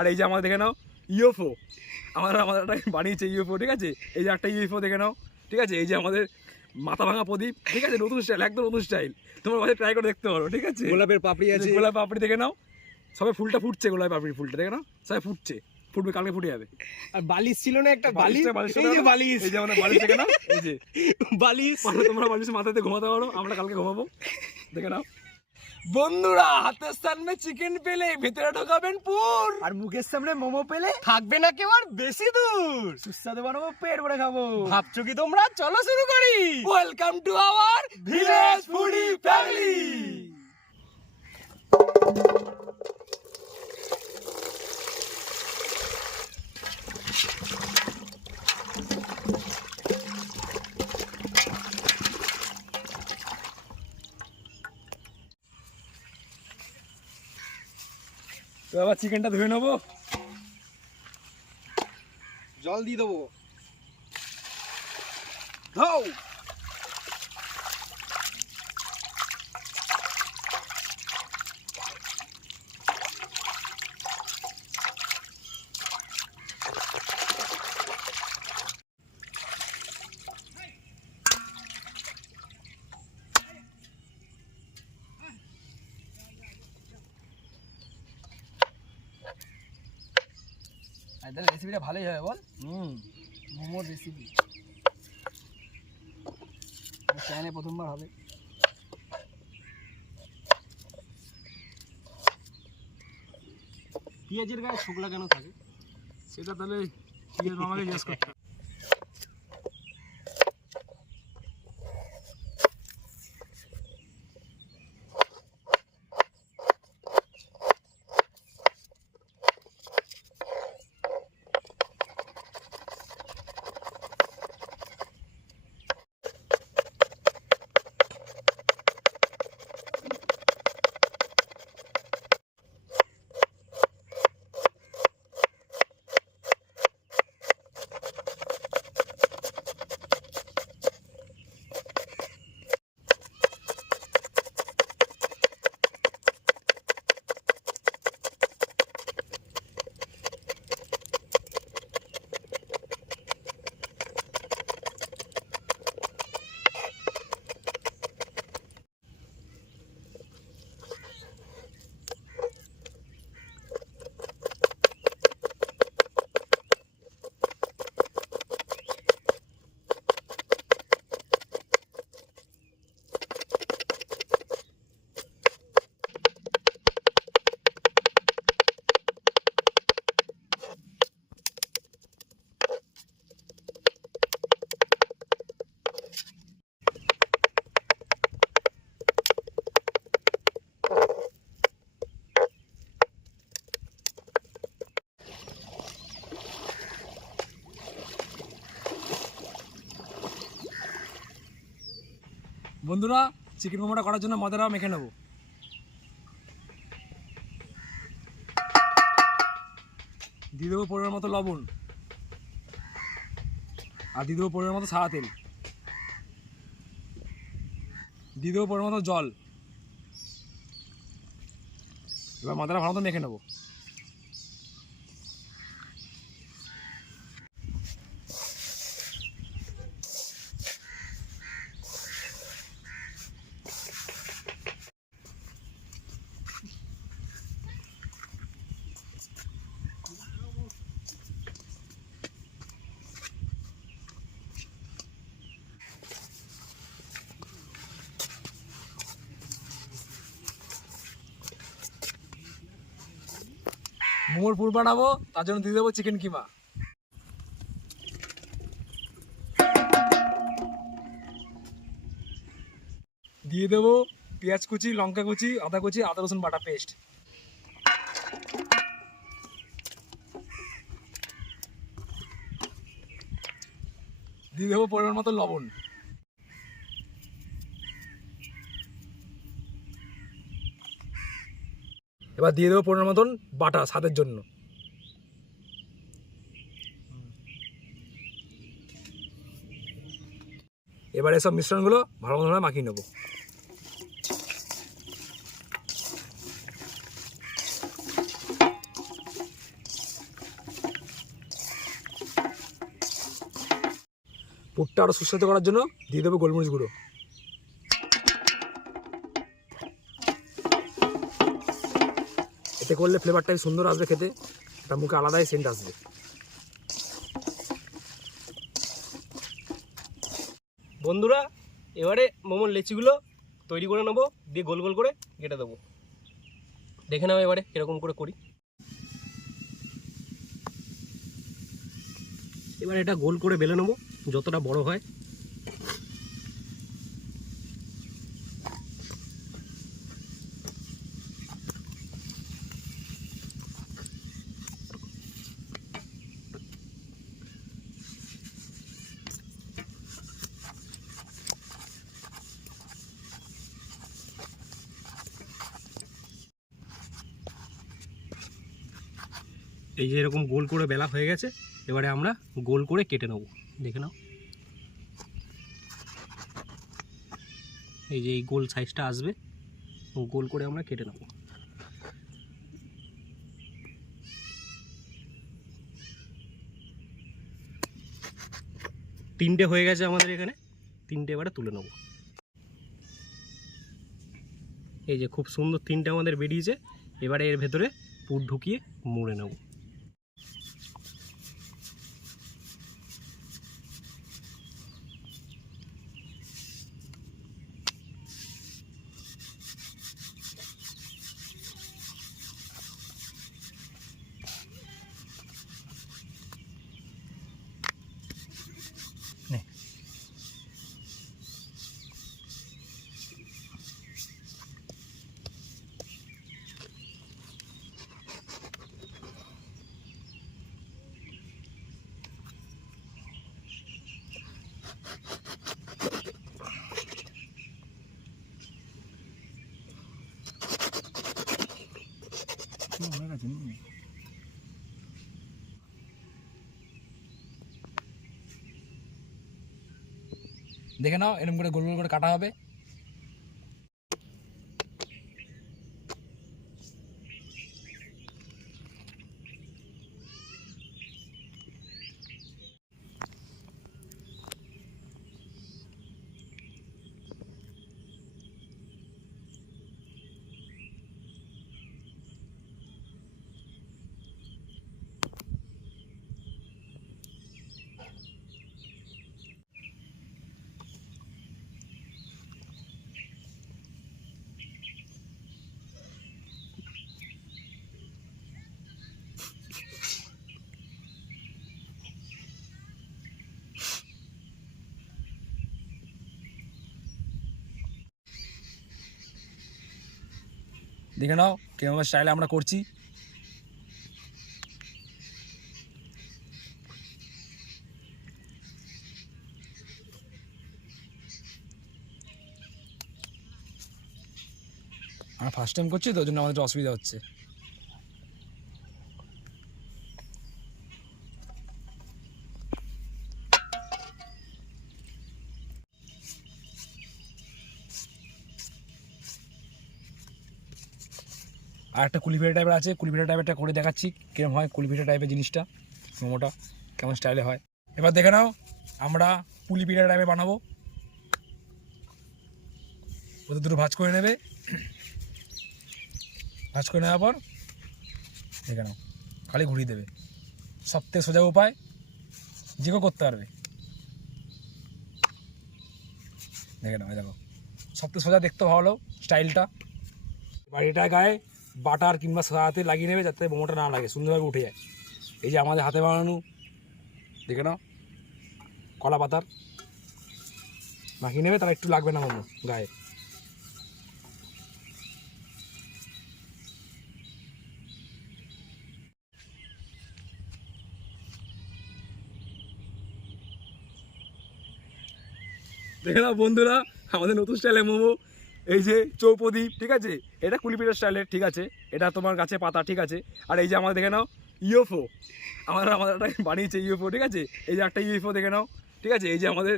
আর এই যে আমাদের দেখে নাও ইউএফও, আমাদের একটা বানিয়েছে ইউএফও, ঠিক আছে? এই যে একটা ইউএফও দেখে নাও, ঠিক আছে? এই যে আমাদের মাথা ভাঙা প্রদীপ, ঠিক আছে? নতুন স্টাইল, একদম নতুন স্টাইল, তোমার বাসায় ট্রাই করে দেখতে পারো, ঠিক আছে? গোলাপের পাপড়ি আছে, গোলাপ পাপড়ি দেখে নাও, সবাই ফুলটা ফুটছে, গোলাপ পাপড়ি ফুলটা দেখে নাও, সবাই ফুটছে, ফুটবে, কালকে ফুটে যাবে। আর বালিশ ছিল না একটা, বালিশ, এই যে বালিশ, এই যে আমাদের বালিশ দেখে নাও, এই যে বালিশ, তোমরা বালিশ মাথাতে ঘুমাতে পারো, আমরা কালকে ঘুমাবো, দেখে নাও। বন্ধুরা, হাতের সামনে চিকেন পেলে ভেতরে ঢোকাবেন পুর, আর মুখের সামনে মোমো পেলে থাকবে না কেউ আর বেশি দূর, সুস্বাদু বানাবো, পেট ভরে খাবো। ভাবছো কি তোমরা? চলো শুরু করি। Welcome to our village foodie family. তো আবার চিকেনটা ধুয়ে নেবো, জল দিয়ে দেবো, ধৌ। রেসিপিটা ভালোই হবে বল। মোমোর রেসিপি চ্যানেলে প্রথমবার হবে। পেঁয়াজের গায়ে শুকলা কেন থাকে সেটা তাহলে চিকেন মামাকে জিজ্ঞেস করতে হবে। বন্ধুরা, চিকেন মোমোটা করার জন্য ময়দাটা মেখে নেব। দিয়ে দেবো পরিমাণ মতো লবণ, আর দিয়ে দেবো পরিমাণ মতো সাদা তেল, দিয়ে দেবো পরিমাণ মতো জল। এবার ময়দাটা ভালো মতো মেখে নেবো। মোমোর পুর বানাবো, তার জন্য দিয়ে দেবো চিকেন কিমা, দিয়ে দেবো পেঁয়াজ কুচি, লঙ্কা কুচি, আদা কুচি, আদা রসুন বাটা পেস্ট, দিয়ে দেবো পরিমাণ মতো লবণ। এবার দিয়ে দেবো পরিমাণ মতন বাটা স্বাদের জন্য। এবার এসব মিশ্রণগুলো ভালো মতো মাখিয়ে নেবো। পুরটা আরও সুস্বাদু করার জন্য দিয়ে দেবো গোলমরিচ গুঁড়ো। এতে করলে ফ্লেভারটা সুন্দর আসবে খেতে, তার মুখে আলাদাই সেন্ট আসবে। বন্ধুরা এবারে মোমোর লেচিগুলো তৈরি করে নেবো, দিয়ে গোল গোল করে কেটে দেবো। দেখে নাও এবারে কিরকম করে করি। এবার এটা গোল করে বেলে নেবো যতটা বড় হয়। এই যে এরকম গোল করে বেলা হয়ে গেছে, এবারে আমরা গোল করে কেটে নেব। দেখে নাও এই যে এই গোল সাইজটা আসবে, গোল করে আমরা কেটে নেব। তিনটে হয়ে গেছে আমাদের এখানে, তিনটে এবারে তুলে নেব। এই যে খুব সুন্দর তিনটে আমাদের বেরিয়েছে। এবারে এর ভেতরে পুর ঢুকিয়ে মুড়ে নেব। দেখে নাও এরকম করে গোল গোল করে কাটা হবে। দেখে নাও কেমন স্টাইলে আমরা করছি। আমরা ফার্স্ট টাইম করছি তো, ওই জন্য আমাদের একটু অসুবিধা হচ্ছে। আর একটা কুলিপিঠা টাইপের আছে, কুলিপিঠা টাইপেরটা করে দেখাচ্ছি কিরকম হয়। কুলিপিঠা টাইপের জিনিসটা, মোমোটা কেমন স্টাইলে হয় এবার দেখে নাও। আমরা পুলিপিঠা টাইপে বানাবো। ওদের দুটো ভাজ করে নেবে, ভাজ করে নেওয়ার পর দেখে নাও খালি ঘুরিয়ে দেবে। সবথেকে সোজা উপায়, যে কেউ করতে পারবে। দেখে নাও, দেখো সবথেকে সোজা, দেখতে ভালো স্টাইলটা। এবার এটা গায়ে বাটার কিংবা সাদাতে লাগিয়ে নেবে যাতে মোমোটা না লাগে, সুন্দরভাবে উঠে যায়। এই যে আমাদের হাতে বানানো, দেখে নাও কলা পাতার মাখিয়ে নেবে, তারা একটু লাগবে না মোমো গায়ে। দেখে নাও বন্ধুরা আমাদের নতুন স্টাইলের মোমো। এই যে চৌপদীপ, ঠিক আছে, এটা কুলিপিঠা স্টাইলের, ঠিক আছে, এটা তোমার গাছে পাতা, ঠিক আছে। আর এই যে আমাদের দেখে নাও ইউএফও, আমাদের একটা বানিয়েছে ইউএফও, ঠিক আছে। এই যে একটা ইউএফও দেখে নাও, ঠিক আছে। এই যে আমাদের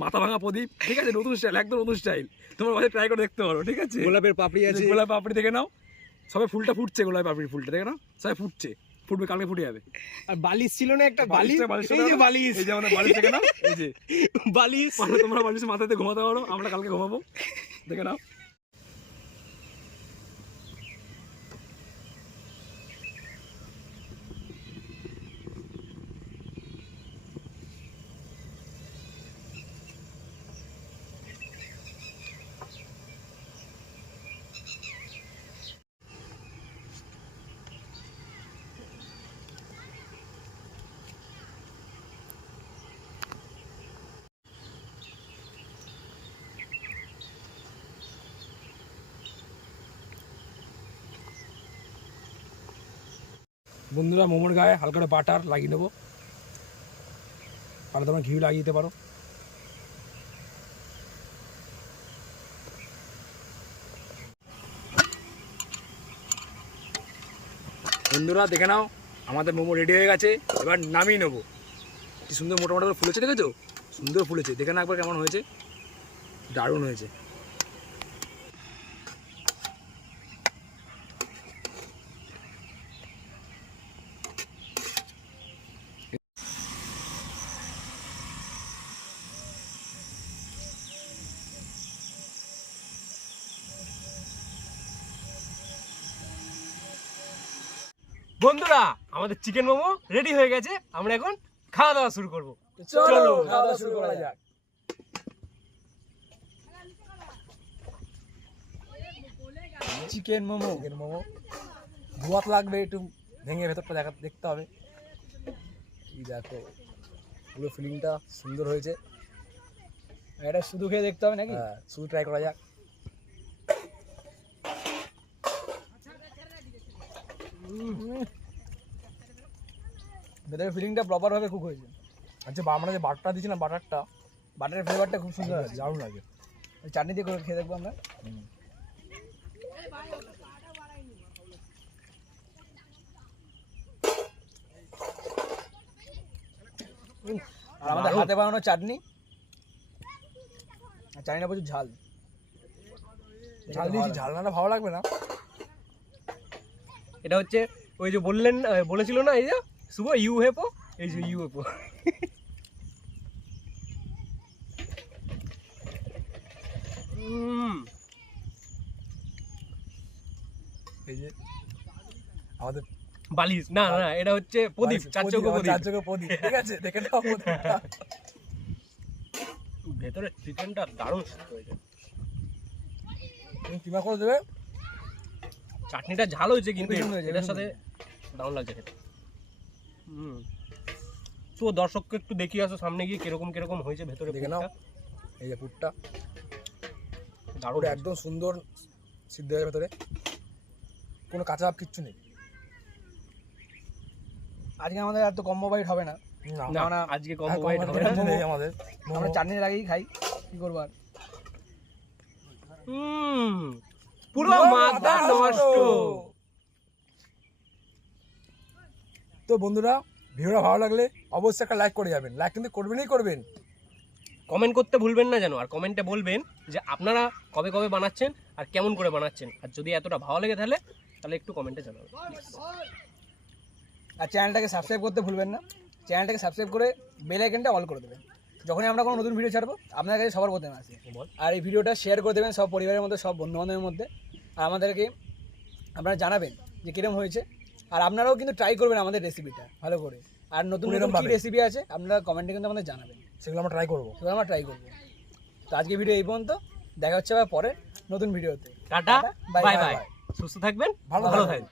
মাথা ভাঙা প্রদীপ, ঠিক আছে, নতুন স্টাইল, একদম নতুন স্টাইল। তোমার বাসায় ট্রাই করে দেখতে পারো, ঠিক আছে। গোলাপের পাপড়ি আছে, গোলাপ পাপড়ি দেখে নাও, সবে ফুলটা ফুটছে, গোলাপ পাপড়ির ফুলটা দেখে নাও, সবাই ফুটছে। ফুটবে, কালকে ফুটে যাবে। আর বালিশ ছিল না একটা, বালিশ, বালিশ এই যে বালিশ, এই যে আমাদের বালিশ দেখে নাও, এই যে বালিশ। পারলে তোমরা বালিশ মাথাতে ঘুমাতে পারো, আমরা কালকে ঘুমাবো, দেখে নাও। বন্ধুরা মোমোর গায়ে হালকা করে বাটার লাগিয়ে নেবো, আর তোমরা ঘি লাগিয়ে দিতে পারো। বন্ধুরা দেখে নাও আমাদের মোমো রেডি হয়ে গেছে, এবার নামিয়ে নেবো। কি সুন্দর মোটা মোটা করে ফুলেছে, দেখেছো? সুন্দর ফুলেছে, দেখে না একবার কেমন হয়েছে, দারুণ হয়েছে। বন্ধুরা আমাদের চিকেন মোমো রেডি হয়ে গেছে, আমরা এখন খাওয়া দাওয়া শুরু করবো। চলো খাওয়া দাওয়া শুরু করা যাক। চিকেন মোমো, চিকেন মোমো ধোয়াত লাগবে, একটু ভেঙে ভেতরটা দেখতে হবে। এই দেখো পুরো ফিলিংটা সুন্দর হয়েছে। এটা শুধু খেয়ে দেখতে হবে নাকি? হ্যাঁ, শুধু ট্রাই করা যাক। ভেতরের ফিলিংটা প্রপারভাবে কুক হয়েছে। আচ্ছা, আমরা যে বাটারটা দিচ্ছি না, বাটারের ফ্লেভারটা খুব সুন্দর আছে, দারুণ লাগে। ওই চাটনি দিয়ে করে খেয়ে দেখবো আমরা। আর আমাদের হাতে বানানো চাটনি, আর চাটনিটা প্রচুর ঝাল দিয়েছি, ঝাল না ভালো লাগবে না। এটা হচ্ছে ওই যে বলেছিল না এই যে শুভ ইউএফও, এই যে ইউএফও। এই যে আমাদের বালিশ, না না এটা হচ্ছে প্রদীপ, চার চৌকো প্রদীপ, ঠিক আছে? দেখে নাও প্রদীপটা। ভেতরে চিকেনটা দারুণ সিদ্ধ হয়েছে, কিমা করে দেবে। চাটনিটা ঝাল হয়েছে কিন্তু বেশি হয়েছে, এটার সাথে দারুণ লাগছে খেতে। তো দর্শককে একটু দেখিয়ে আসো সামনে গিয়ে কিরকম হয়েছে ভেতরে। দেখে নাও এই যে পুরটা দারুণ, একদম সুন্দর সিদ্ধ হয়ে ভেতরে, কোনো কাঁচা ভাব কিচ্ছু নেই। আজকে আমাদের এত কম্বো বাইট হবে না, না আজকে কম বাইট হবে না আমাদের, আমরা চাটনি লাগিয়ে খাই, কি করবো আর। পুরো মাথা নষ্ট। তো বন্ধুরা ভিডিওটা ভালো লাগলে অবশ্যই একটা লাইক করে যাবেন, লাইক কিন্তু করবেন। কমেন্ট করতে ভুলবেন না যেন, আর কমেন্টে বলবেন যে আপনারা কবে কবে বানাচ্ছেন আর কেমন করে বানাচ্ছেন, আর যদি এতটা ভালো লেগে তাহলে একটু কমেন্টে জানাবেন। আর চ্যানেলটাকে সাবস্ক্রাইব করতে ভুলবেন না, চ্যানেলটাকে সাবস্ক্রাইব করে বেল আইকনটা অল করে দেবেন, যখনই আমরা কোনো নতুন ভিডিও ছাড়বো আপনার কাছে সবার প্রথমে আসে। আর এই ভিডিওটা শেয়ার করে দেবেন সব পরিবারের মধ্যে, সব বন্ধুবান্ধবের মধ্যে, আর আমাদেরকে আপনারা জানাবেন যে কিরকম হয়েছে। আর আপনারাও কিন্তু ট্রাই করবেন আমাদের রেসিপিটা ভালো করে, আর নতুন কি রেসিপি আছে আপনারা কমেন্টে কিন্তু আমাদের জানাবেন, সেগুলো আমরা ট্রাই করবো। তো আজকে ভিডিও এই পর্যন্ত, দেখা হচ্ছে আবার পরে নতুন ভিডিওতে। টাটা, বাই বাই, সুস্থ থাকবেন, ভালো থাকবেন।